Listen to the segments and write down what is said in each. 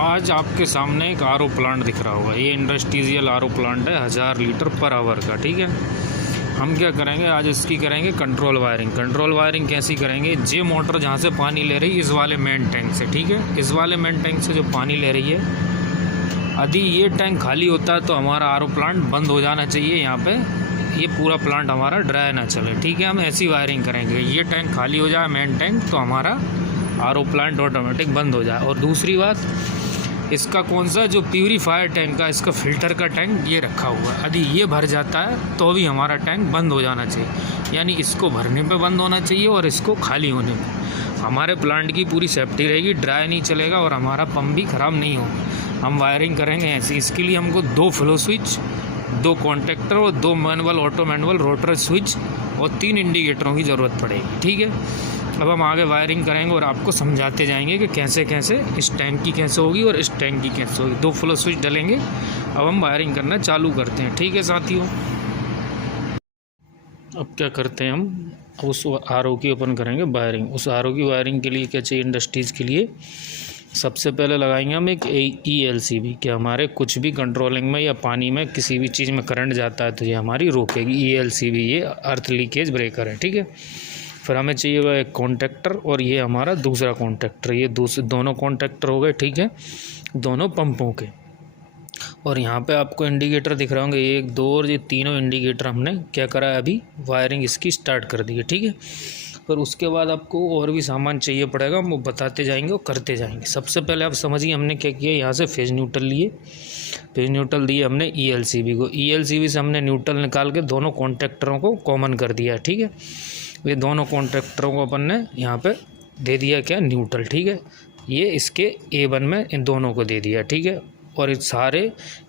आज आपके सामने एक आरओ प्लांट दिख रहा होगा। ये इंडस्ट्रियल आरओ प्लांट है 1000 लीटर पर आवर का। ठीक है, हम क्या करेंगे आज इसकी करेंगे कंट्रोल वायरिंग। कंट्रोल वायरिंग कैसी करेंगे, ये मोटर जहाँ से पानी ले रही है इस वाले मेन टैंक से। ठीक है, इस वाले मेन टैंक से जो पानी ले रही है, यदि ये टैंक खाली होता है तो हमारा आरओ प्लांट बंद हो जाना चाहिए। यहाँ पे ये पूरा प्लांट हमारा ड्राई ना चले। ठीक है, हम ऐसी वायरिंग करेंगे, ये टैंक खाली हो जाए मेन टैंक तो हमारा आरओ प्लांट ऑटोमेटिक बंद हो जाए। और दूसरी बात, इसका कौन सा जो प्यूरीफायर टैंक का इसका फ़िल्टर का टैंक ये रखा हुआ है, यदि ये भर जाता है तो भी हमारा टैंक बंद हो जाना चाहिए। यानी इसको भरने पे बंद होना चाहिए और इसको खाली होने पे। हमारे प्लांट की पूरी सेफ्टी रहेगी, ड्राई नहीं चलेगा और हमारा पंप भी ख़राब नहीं होगा। हम वायरिंग करेंगे ऐसी। इसके लिए हमको 2 फ्लो स्विच, 2 कॉन्टैक्टर और 2 manual auto manual rotor switch और 3 इंडिकेटरों की ज़रूरत पड़ेगी। ठीक है, अब हम आगे वायरिंग करेंगे और आपको समझाते जाएंगे कि कैसे कैसे इस टैंक की कैसे होगी और इस टैंक की कैसे होगी। 2 फ्लो स्विच डलेंगे। अब हम वायरिंग करना चालू करते हैं। ठीक है साथियों, अब क्या करते हैं, हम उस आरओ की ओपन करेंगे वायरिंग। उस आरओ की वायरिंग के लिए क्या चाहिए, इंडस्ट्रीज़ के लिए सबसे पहले लगाएंगे हम एक ELCB कि हमारे कुछ भी कंट्रोलिंग में या पानी में किसी भी चीज़ में करंट जाता है तो ये हमारी रोकेगी। ELCB ये अर्थ लीकेज ब्रेकर है। ठीक है, फिर हमें चाहिए एक कॉन्टैक्टर और ये हमारा दूसरा कॉन्टैक्टर। ये दोनों कॉन्टैक्टर हो गए। ठीक है, दोनों पंपों के। और यहाँ पे आपको इंडिकेटर दिख रहे होंगे 1, 2 और ये तीनों इंडिकेटर हमने क्या करा है, अभी वायरिंग इसकी स्टार्ट कर दी है। ठीक है, पर उसके बाद आपको और भी सामान चाहिए पड़ेगा, हम वो बताते जाएंगे और करते जाएंगे। सबसे पहले आप समझिए हमने क्या किया, यहाँ से फेज न्यूट्रल लिए, फेज न्यूट्रल दिए हमने ELCB को। ELCB से हमने न्यूट्रल निकाल के दोनों कॉन्टैक्टरों को कॉमन कर दिया है। ठीक है, ये दोनों कॉन्टैक्टरों को अपन ने यहाँ पे दे दिया क्या, न्यूट्रल। ठीक है, ये इसके A1 में इन दोनों को दे दिया। ठीक है, और इस सारे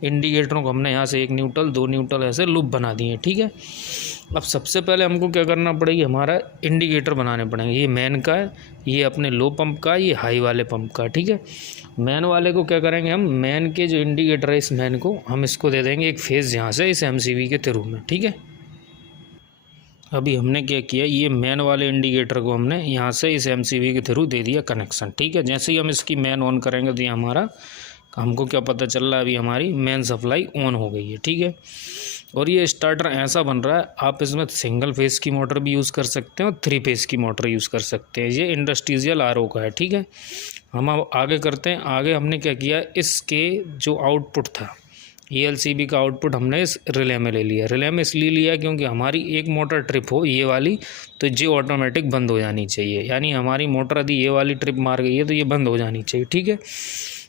इंडिकेटरों को हमने यहाँ से 1 न्यूट्रल 2 न्यूट्रल ऐसे लूप बना दिए। ठीक है, अब सबसे पहले हमको क्या करना पड़ेगी, हमारा इंडिकेटर बनाने पड़ेंगे। ये मेन का है, ये अपने लो पंप का, ये हाई वाले पंप का। ठीक है, मेन वाले को क्या करेंगे हम, मेन के जो इंडिकेटर है इस मेन को हम इसको दे देंगे एक फेज़ यहाँ से इस MCB के थ्रू में। ठीक है, अभी हमने क्या किया, ये मेन वाले इंडिकेटर को हमने यहाँ से इस MCB के थ्रू दे दिया कनेक्शन। ठीक है, जैसे ही हम इसकी मेन ऑन करेंगे तो ये हमारा, हमको क्या पता चल रहा है, अभी हमारी मेन सप्लाई ऑन हो गई है। ठीक है, और ये स्टार्टर ऐसा बन रहा है, आप इसमें सिंगल फेज़ की मोटर भी यूज़ कर सकते हैं और 3 फेज़ की मोटर यूज़ कर सकते हैं। ये इंडस्ट्रियल आरओ का है। ठीक है, हम अब आगे करते हैं। आगे हमने क्या किया, इसके जो आउटपुट था ELCB का आउटपुट हमने इस रिले में ले लिया। रिले में इसलिए लिया क्योंकि हमारी एक मोटर ट्रिप हो ये वाली तो ये ऑटोमेटिक बंद हो जानी चाहिए। यानी हमारी मोटर यदि ये वाली ट्रिप मार गई है तो ये बंद हो जानी चाहिए। ठीक है,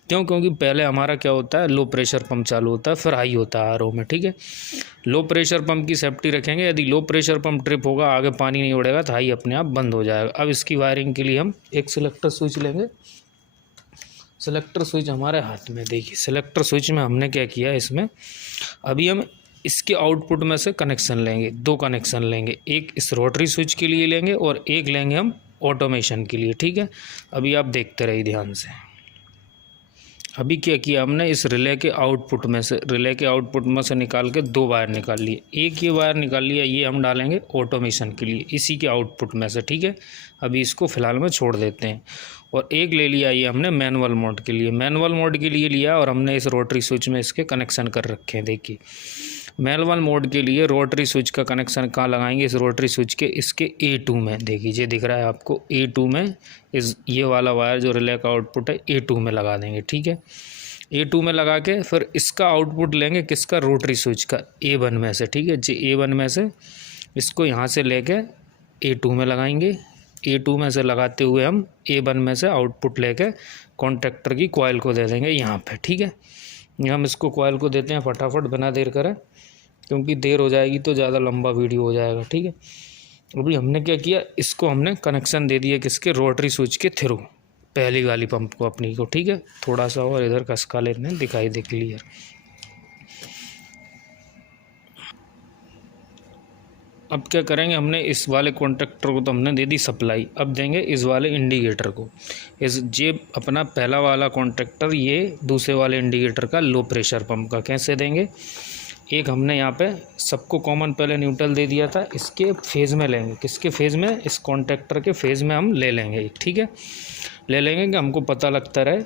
क्यों, क्योंकि पहले हमारा क्या होता है, लो प्रेशर पंप चालू होता है, फिर हाई होता है आरओ में। ठीक है, लो प्रेशर पंप की सेफ्टी रखेंगे। यदि लो प्रेशर पंप ट्रिप होगा, आगे पानी नहीं उड़ेगा तो हाई अपने आप बंद हो जाएगा। अब इसकी वायरिंग के लिए हम एक सिलेक्टर स्विच लेंगे। सेलेक्टर स्विच हमारे हाथ में, देखिए सेलेक्टर स्विच में हमने क्या किया, इसमें अभी हम इसके आउटपुट में से कनेक्शन लेंगे, 2 कनेक्शन लेंगे। एक इस रोटरी स्विच के लिए लेंगे और एक लेंगे हम ऑटोमेशन के लिए। ठीक है, अभी आप देखते रहिए ध्यान से। अभी क्या किया हमने, इस रिले के आउटपुट में से निकाल के 2 वायर निकाल लिए। एक ये वायर निकाल लिया, ये हम डालेंगे ऑटोमेशन के लिए इसी के आउटपुट में से। ठीक है, अभी इसको फ़िलहाल में छोड़ देते हैं। और एक ले लिया ये हमने मैनुअल मोड के लिए, मैनुअल मोड के लिए लिया और हमने इस रोटरी स्विच में इसके कनेक्शन कर रखे हैं। देखिए मैनुअल मोड के लिए रोटरी स्विच का कनेक्शन कहाँ लगाएंगे, इस रोटरी स्विच के इसके A2 में। देखिए ये दिख रहा है आपको A2 में, इस ये वाला वायर जो रिले का आउटपुट है A2 में लगा देंगे। ठीक है, A2 में लगा के फिर इसका आउटपुट लेंगे किसका, रोटरी स्विच का A1 में से। ठीक है, जी A1 में से इसको यहाँ से लेके A2 में लगाएंगे। A2 में से लगाते हुए हम A1 में से आउटपुट लेके कॉन्टैक्टर की कॉइल को दे देंगे यहाँ पे। ठीक है, हम इसको कॉइल को देते हैं फटाफट, बिना देर करें, क्योंकि देर हो जाएगी तो ज़्यादा लंबा वीडियो हो जाएगा। ठीक है, अभी हमने क्या किया, इसको हमने कनेक्शन दे दिया किसके, रोटरी स्विच के थ्रू, पहली वाली पंप को अपनी को। ठीक है, थोड़ा सा और इधर कसका लेते हैं, दिखाई दे क्लियर। अब क्या करेंगे, हमने इस वाले कॉन्टैक्टर को तो हमने दे दी सप्लाई, अब देंगे इस वाले इंडिकेटर को। इस जे अपना पहला वाला कॉन्टैक्टर, ये दूसरे वाले इंडिकेटर का लो प्रेशर पंप का कैसे देंगे, एक हमने यहाँ पे सबको कॉमन पहले न्यूट्रल दे दिया था, इसके फेज़ में लेंगे, किसके फेज़ में, इस कॉन्टैक्टर के फेज़ में हम ले लेंगे। ठीक है, ले लेंगे कि हमको पता लगता रहे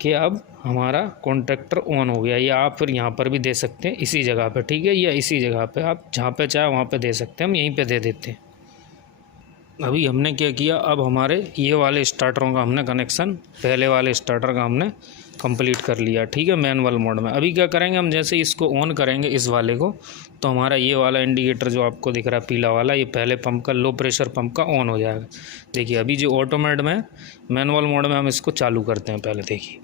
कि अब हमारा कॉन्ट्रैक्टर ऑन हो गया, या आप फिर यहाँ पर भी दे सकते हैं इसी जगह पे, ठीक है, या इसी जगह पे आप जहाँ पे चाहे वहाँ पे दे सकते हैं, हम यहीं पे दे देते हैं। अभी हमने क्या किया, अब हमारे ये वाले स्टार्टरों का हमने कनेक्शन पहले वाले स्टार्टर का हमने कंप्लीट कर लिया, ठीक है, मैनुअल मोड में। अभी क्या करेंगे हम, जैसे इसको ऑन करेंगे इस वाले को, तो हमारा ये वाला इंडिकेटर जो आपको दिख रहा है पीला वाला, ये पहले पंप का, लो प्रेशर पंप का ऑन हो जाएगा। देखिए अभी जो ऑटोमेट में मैनुअल मोड में हम इसको चालू करते हैं। पहले देखिए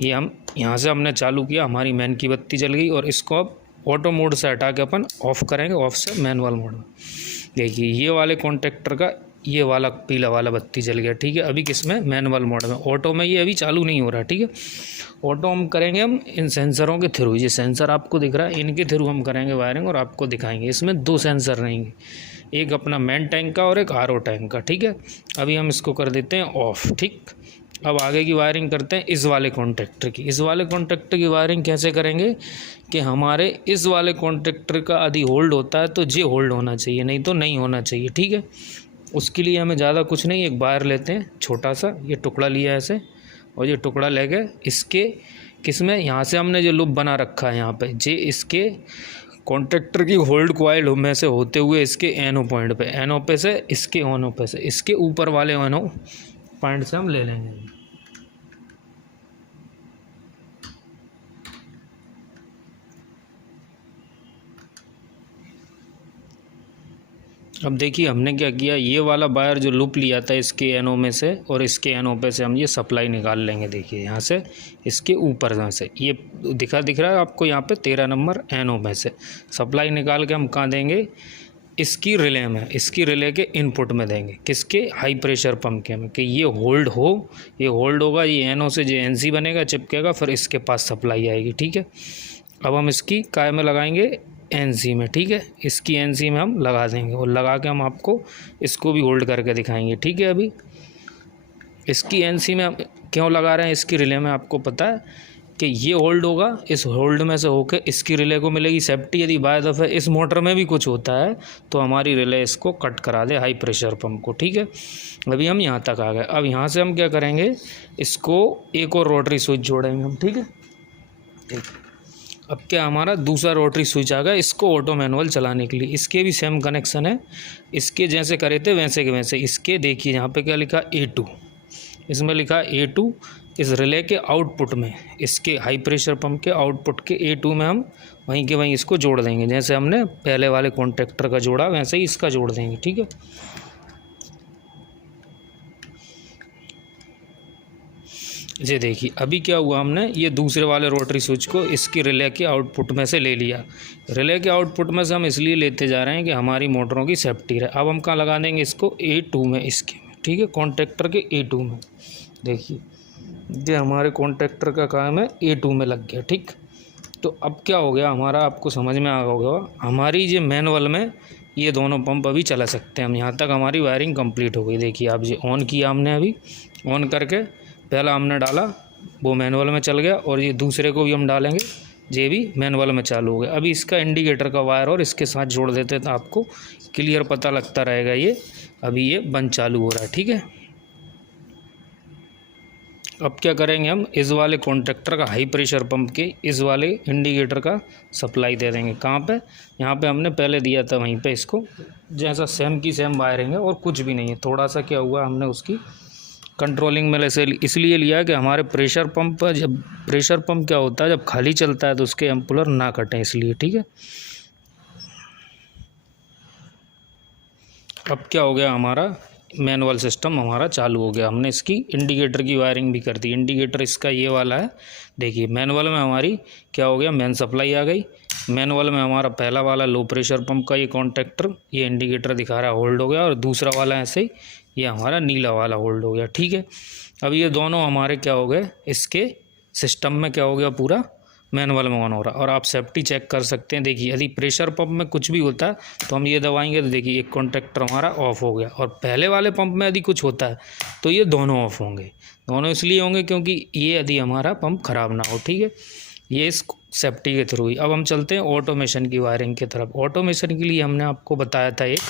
ये हम यहाँ से हमने चालू किया, हमारी मैन की बत्ती जल गई, और इसको अब ऑटो मोड से हटा के अपन ऑफ़ करेंगे, ऑफ से मैनुअल मोड में। देखिए ये वाले कॉन्ट्रैक्टर का ये वाला पीला वाला बत्ती जल गया, ठीक है। अभी किस में, मैनुअल मोड में। ऑटो में ये अभी चालू नहीं हो रहा, ठीक है। ऑटो हम करेंगे हम इन सेंसरों के थ्रू, ये सेंसर आपको दिख रहा है, इनके थ्रू हम करेंगे वायरिंग और आपको दिखाएंगे। इसमें 2 सेंसर रहेंगे, एक अपना मेन टैंक का और एक आरओ टैंक का, ठीक है। अभी हम इसको कर देते हैं ऑफ, ठीक। अब आगे की वायरिंग करते हैं इस वाले कॉन्ट्रैक्टर की। इस वाले कॉन्ट्रैक्टर की वायरिंग कैसे करेंगे कि हमारे इस वाले कॉन्ट्रैक्टर का यदि होल्ड होता है तो ये होल्ड होना चाहिए, नहीं तो नहीं होना चाहिए, ठीक है। उसके लिए हमें ज़्यादा कुछ नहीं, एक वायर लेते हैं छोटा सा, ये टुकड़ा लिया है ऐसे, और ये टुकड़ा लेके इसके किस में, यहाँ से हमने जो लूप बना रखा है यहाँ पे, जे इसके कॉन्ट्रैक्टर की होल्ड कॉइल में से होते हुए इसके एनओ पॉइंट पे, एनओ पे से इसके ओनो पे से, इसके ऊपर वाले एनओ पॉइंट से हम ले लेंगे। अब देखिए हमने क्या किया, ये वाला वायर जो लूप लिया था इसके एनओ में से और इसके एनओ पे से हम ये सप्लाई निकाल लेंगे। देखिए यहाँ से इसके ऊपर यहाँ से ये दिख रहा है आपको, यहाँ पे 13 नंबर एनओ में से सप्लाई निकाल के हम कहाँ देंगे, इसकी रिले में, इसकी रिले के इनपुट में देंगे, किसके, हाई प्रेशर पंप के में, कि ये होल्ड हो, ये होल्ड होगा, ये एनओ से जो एनसी बनेगा चिपकेगा, फिर इसके पास सप्लाई आएगी, ठीक है। अब हम इसकी काय में लगाएंगे, एनसी में, ठीक है। इसकी एनसी में हम लगा देंगे और लगा के हम आपको इसको भी होल्ड करके दिखाएंगे, ठीक है। अभी इसकी एनसी में हम क्यों लगा रहे हैं, इसकी रिले में आपको पता है कि ये होल्ड होगा, इस होल्ड में से होकर इसकी रिले को मिलेगी सेफ्टी। यदि बाय दफ़ा इस मोटर में भी कुछ होता है तो हमारी रिले इसको कट करा दे हाई प्रेशर पंप को, ठीक है। अभी हम यहाँ तक आ गए। अब यहाँ से हम क्या करेंगे, इसको एक और रोटरी स्विच जोड़ेंगे हम, ठीक है, ठीक। अब क्या हमारा दूसरा रोटरी स्विच आ गया इसको ऑटो मैनुअल चलाने के लिए। इसके भी सेम कनेक्शन है, इसके जैसे करे थे वैसे के वैसे। इसके देखिए यहाँ पे क्या लिखा, A2, इसमें लिखा A2। इस रिले के आउटपुट में, इसके हाई प्रेशर पंप के आउटपुट के A2 में हम वहीं के वहीं इसको जोड़ देंगे, जैसे हमने पहले वाले कॉन्ट्रैक्टर का जोड़ा वैसे ही इसका जोड़ देंगे, ठीक है। ये देखिए अभी क्या हुआ, हमने ये दूसरे वाले रोटरी स्विच को इसकी रिले के आउटपुट में से ले लिया। रिले के आउटपुट में से हम इसलिए लेते जा रहे हैं कि हमारी मोटरों की सेफ्टी रहे। अब हम कहाँ लगा देंगे इसको, A2 में, इसके, ठीक है, कॉन्ट्रैक्टर के A2 में। देखिए ये हमारे कॉन्ट्रैक्टर का काम है, A2 में लग गया, ठीक। तो अब क्या हो गया हमारा, आपको समझ में आ गया, हमारी ये मैनुअल में ये दोनों पंप अभी चला सकते हैं हम। यहाँ तक हमारी वायरिंग कंप्लीट हो गई। देखिए आप ये ऑन किया हमने, अभी ऑन करके पहला हमने डाला वो मैनुअल में चल गया, और ये दूसरे को भी हम डालेंगे, ये भी मैनुअल में चालू हो गया। अभी इसका इंडिकेटर का वायर और इसके साथ जोड़ देते तो आपको क्लियर पता लगता रहेगा। ये अभी ये बंद चालू हो रहा है, ठीक है। अब क्या करेंगे हम, इस वाले कॉन्ट्रैक्टर का हाई प्रेशर पंप के इस वाले इंडिकेटर का सप्लाई दे देंगे। कहाँ पे, यहाँ पे हमने पहले दिया था वहीं पे इसको, जैसा सेम की सेम वायरिंग है और कुछ भी नहीं है। थोड़ा सा क्या हुआ, हमने उसकी कंट्रोलिंग में से इसलिए लिया कि हमारे प्रेशर पंप, जब प्रेशर पंप क्या होता है, जब खाली चलता है तो उसके एम्पुलर ना कटें, इसलिए, ठीक है। अब क्या हो गया, हमारा मैनुअल सिस्टम हमारा चालू हो गया। हमने इसकी इंडिकेटर की वायरिंग भी कर दी। इंडिकेटर इसका ये वाला है, देखिए मैनुअल में हमारी क्या हो गया, मेन सप्लाई आ गई। मैनुअल में हमारा पहला वाला लो प्रेशर पंप का ये कॉन्ट्रैक्टर, ये इंडिकेटर दिखा रहा है, होल्ड हो गया, और दूसरा वाला ऐसे ही ये हमारा नीला वाला होल्ड हो गया, ठीक है। अब ये दोनों हमारे क्या हो गए, इसके सिस्टम में क्या हो गया, पूरा मैनुअल में ऑन हो रहा। और आप सेफ्टी चेक कर सकते हैं। देखिए यदि प्रेशर पंप में कुछ भी होता है तो हम ये दबाएंगे तो देखिए एक कॉन्ट्रैक्टर हमारा ऑफ हो गया, और पहले वाले पंप में यदि कुछ होता है तो ये दोनों ऑफ होंगे। दोनों इसलिए होंगे क्योंकि ये यदि हमारा पंप ख़राब ना हो, ठीक है। ये इस सेफ्टी के थ्रू ही। अब हम चलते हैं ऑटोमेशन की वायरिंग की तरफ। ऑटोमेशन के लिए हमने आपको बताया था, एक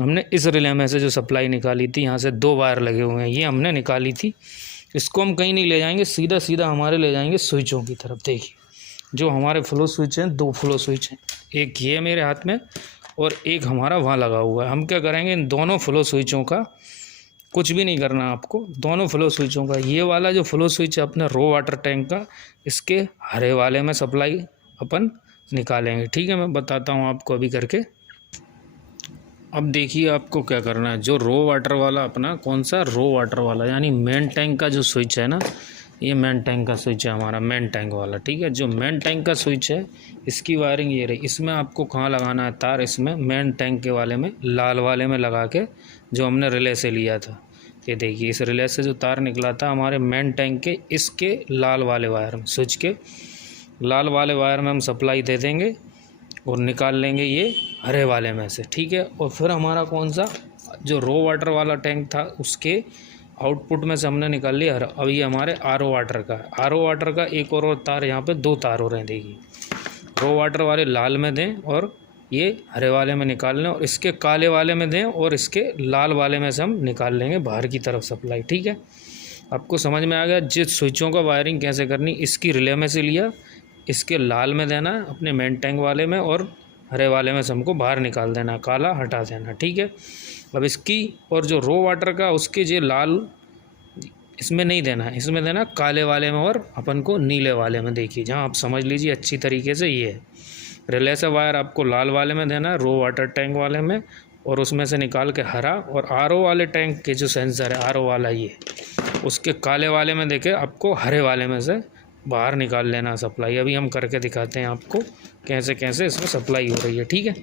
हमने इस रिले में से जो सप्लाई निकाली थी, यहाँ से 2 वायर लगे हुए हैं, ये हमने निकाली थी। इसको हम कहीं नहीं ले जाएंगे, सीधा सीधा हमारे ले जाएंगे स्विचों की तरफ। देखिए जो हमारे फ्लो स्विच हैं, 2 फ्लो स्विच हैं, एक ये मेरे हाथ में और एक हमारा वहाँ लगा हुआ है। हम क्या करेंगे, इन दोनों फ्लो स्विचों का कुछ भी नहीं करना आपको, दोनों फ्लो स्विचों का, ये वाला जो फ्लो स्विच है अपने रो वाटर टैंक का, इसके हरे वाले में सप्लाई अपन निकालेंगे। ठीक है, मैं बताता हूँ आपको अभी करके। अब देखिए आपको क्या करना है, जो रो वाटर वाला अपना, कौन सा, रो वाटर वाला यानी मेन टैंक का जो स्विच है ना, ये मेन टैंक का स्विच है हमारा, मेन टैंक वाला। ठीक है, जो मेन टैंक का स्विच है इसकी वायरिंग ये रही। इसमें आपको कहाँ लगाना है तार, इसमें मेन टैंक के वाले में, लाल वाले में लगा के, जो हमने रिले से लिया था। ये देखिए इस रिले से जो तार निकला था हमारे मेन टैंक के, इसके लाल वाले वायर में, स्विच के लाल वाले वायर में हम सप्लाई दे देंगे और निकाल लेंगे ये हरे वाले में से। ठीक है, और फिर हमारा कौन सा, जो रो वाटर वाला टैंक था उसके आउटपुट में से हमने निकाल लिया हरा। अब ये हमारे आरओ वाटर का, आरओ वाटर का एक और तार, यहाँ पे 2 तार हो रहे हैं। देखिए रो वाटर वाले लाल में दें और ये हरे वाले में निकाल लें, और इसके काले वाले में दें और इसके लाल वाले में से हम निकाल लेंगे बाहर की तरफ सप्लाई। ठीक है, आपको समझ में आ गया जिस स्विचों का वायरिंग कैसे करनी। इसकी रिले में से लिया, इसके लाल में देना अपने मेन टैंक वाले में, और हरे वाले में से हमको बाहर निकाल देना, काला हटा देना। ठीक है, अब इसकी और जो रो वाटर का उसके जो लाल इसमें नहीं देना है, इसमें देना काले वाले में और अपन को नीले वाले में। देखिए जहाँ आप समझ लीजिए अच्छी तरीके से, ये है रिले से वायर आपको लाल वाले में देना है, रो वाटर टैंक वाले में, और उसमें से निकाल के हरा, और आरओ वाले टैंक के जो सेंसर है आरओ वाला, ये उसके काले वाले में देके आपको हरे वाले में से बाहर निकाल लेना सप्लाई। अभी हम करके दिखाते हैं आपको कैसे कैसे इसमें सप्लाई हो रही है। ठीक है,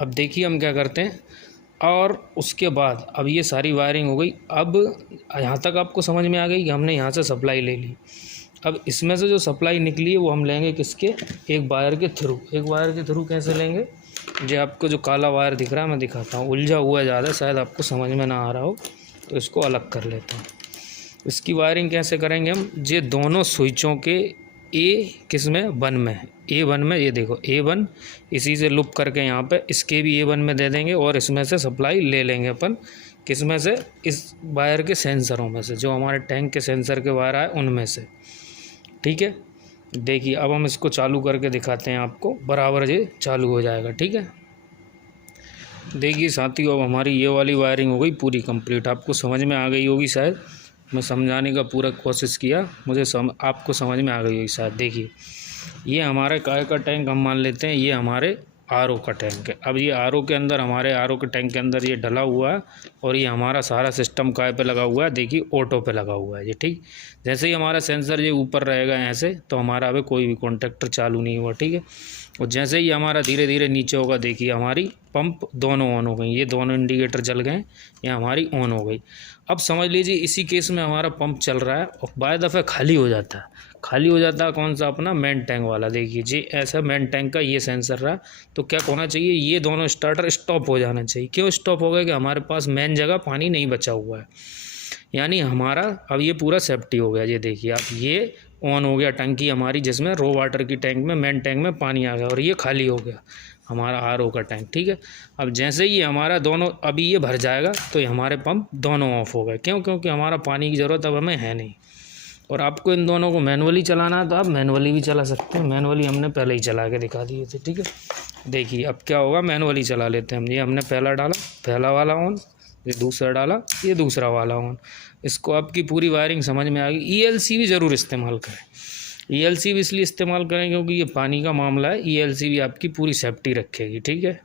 अब देखिए हम क्या करते हैं, और उसके बाद अब ये सारी वायरिंग हो गई। अब यहाँ तक आपको समझ में आ गई कि हमने यहाँ से सप्लाई ले ली। अब इसमें से जो सप्लाई निकली है वो हम लेंगे किसके, एक वायर के थ्रू। एक वायर के थ्रू कैसे लेंगे, जो आपको जो काला वायर दिख रहा है मैं दिखाता हूँ, उलझा हुआ है ज़्यादा, शायद आपको समझ में ना आ रहा हो, तो इसको अलग कर लेते हैं। इसकी वायरिंग कैसे करेंगे हम, ये दोनों स्विचों के ए किस में, 1 में है, A1 में, ये देखो A1, इसी से लूप करके यहाँ पे इसके भी A1 में दे देंगे, और इसमें से सप्लाई ले लेंगे अपन किस में से, इस वायर के सेंसरों में से, जो हमारे टैंक के सेंसर के वायर आए उनमें से। ठीक है, देखिए अब हम इसको चालू करके दिखाते हैं आपको, बराबर ये चालू हो जाएगा। ठीक है, देखिए साथियों अब हमारी ये वाली वायरिंग हो गई पूरी कंप्लीट। आपको समझ में आ गई होगी शायद, मैं समझाने का पूरा कोशिश किया, मुझे आपको समझ में आ गई होगी शायद। देखिए ये हमारे काय का टैंक हम मान लेते हैं, ये हमारे आरओ का टैंक है। अब ये आरओ के अंदर, हमारे आरओ के टैंक के अंदर ये डला हुआ है, और ये हमारा सारा सिस्टम काय पे लगा हुआ है, देखिए ऑटो पे लगा हुआ है ये। ठीक, जैसे ही हमारा सेंसर ये ऊपर रहेगा ऐसे, तो हमारा अभी कोई भी कॉन्ट्रैक्टर चालू नहीं हुआ। ठीक है, और जैसे ही हमारा धीरे धीरे नीचे होगा, देखिए हमारी पंप दोनों ऑन हो गई, ये दोनों इंडिकेटर जल गए, ये हमारी ऑन हो गई। अब समझ लीजिए इसी केस में हमारा पंप चल रहा है और बाय दफ़ा खाली हो जाता है। खाली हो जाता है कौन सा, अपना मेन टैंक वाला। देखिए जी ऐसा मेन टैंक का ये सेंसर रहा, तो क्या होना चाहिए, ये दोनों स्टार्टर स्टॉप हो जाना चाहिए। क्यों स्टॉप हो गए, कि हमारे पास मेन जगह पानी नहीं बचा हुआ है, यानी हमारा अब ये पूरा सेफ्टी हो गया। ये देखिए आप, ये ऑन हो गया टंकी हमारी, जिसमें रो वाटर की टैंक में, मेन टैंक में पानी आ गया, और ये खाली हो गया हमारा आरओ का टैंक। ठीक है, अब जैसे ही हमारा दोनों, अभी ये भर जाएगा तो ये हमारे पंप दोनों ऑफ हो गए। क्यों, क्योंकि हमारा पानी की ज़रूरत अब हमें है नहीं। और आपको इन दोनों को मैनुअली चलाना है तो आप मैनुअली भी चला सकते हैं, मैनुअली हमने पहले ही चला के दिखा दिए थे। ठीक है, देखिए अब क्या होगा, मैनुअली चला लेते हैं हम। ये हमने पहला डाला, पहला वाला ऑन, ये दूसरा डाला, ये दूसरा वाला ऑन। इसको आपकी पूरी वायरिंग समझ में आ गई। ELC भी ज़रूर इस्तेमाल करें, ELC भी इसलिए इस्तेमाल करें क्योंकि ये पानी का मामला है, ELC भी आपकी पूरी सेफ्टी रखेगी। ठीक है।